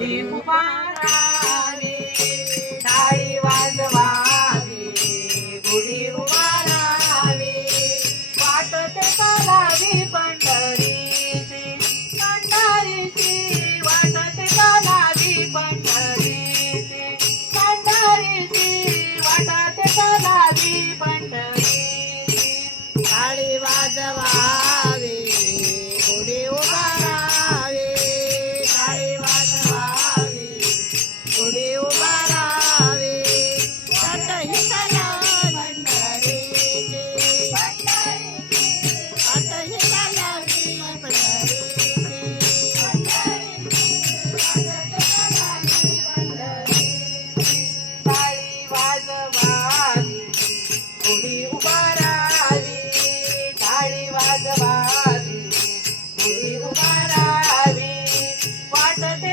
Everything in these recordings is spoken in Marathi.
de parar. उभारावी. वाटते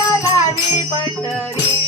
पंढरी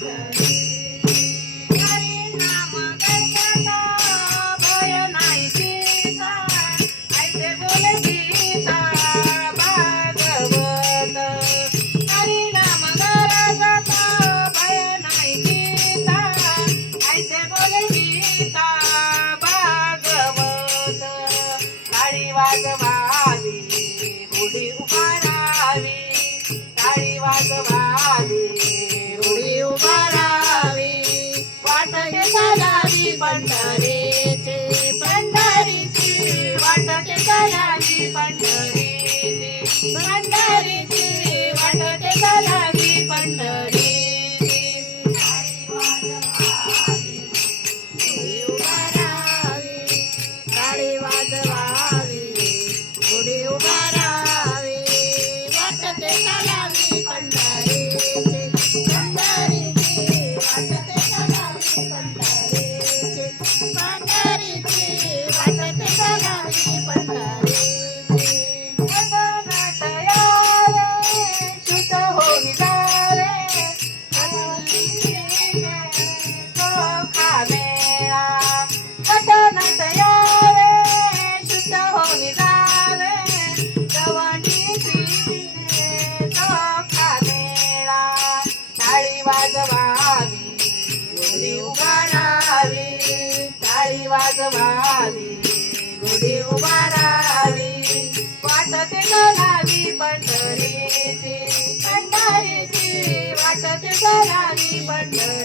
yeah. वाजवावी गुढी उभारावी वाटते कलावी पंढरीची पंढरीची वाटते कलावी पंढरी